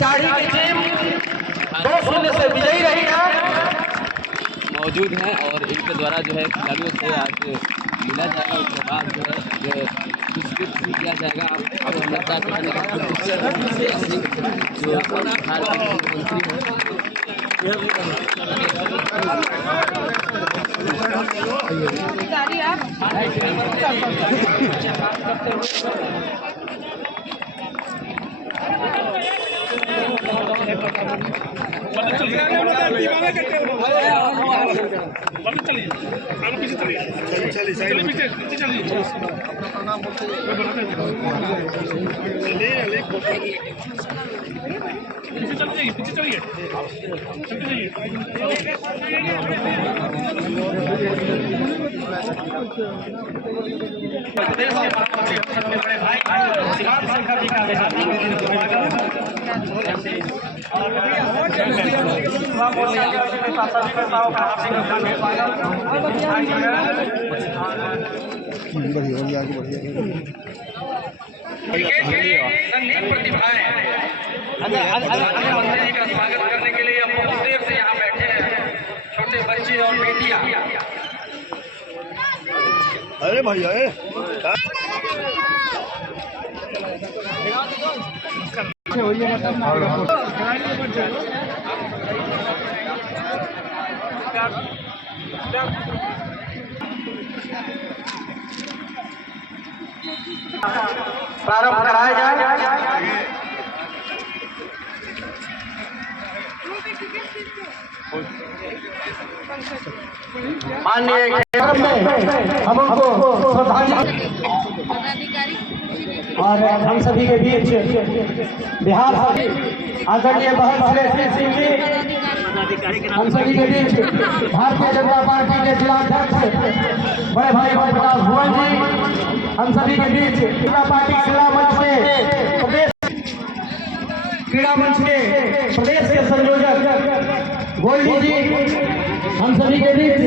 इटाड़ी की टीम 2-0 से विजयी रही है। मौजूद हैं और इनके द्वारा जो है खिलाड़ियों से आज मिला जाएगा, उसके बाद जो है डिस्ट्रिक्ट किया जाएगा। अब हम लोग जाकर जो बिहार के मुख्यमंत्री मंत्री जी का स्वागत करने के लिए बहुत देर से यहाँ बैठे हैं छोटे बच्चे और बेटियां। अरे भैया प्रारंभ कराया जाए। माननीय हम उनको श्रद्धांजलि और हम सभी के बीच बिहार आदरणीय बहन श्री सिंह जी हम सभी के बीच भारतीय जनता पार्टी के जिला अध्यक्ष बड़े भाई प्रकाश भुवन जी हम सभी के बीच जिला पार्टी क्रीड़ा मंच के प्रदेश के संयोजक गोल्डी जी हम सभी के बीच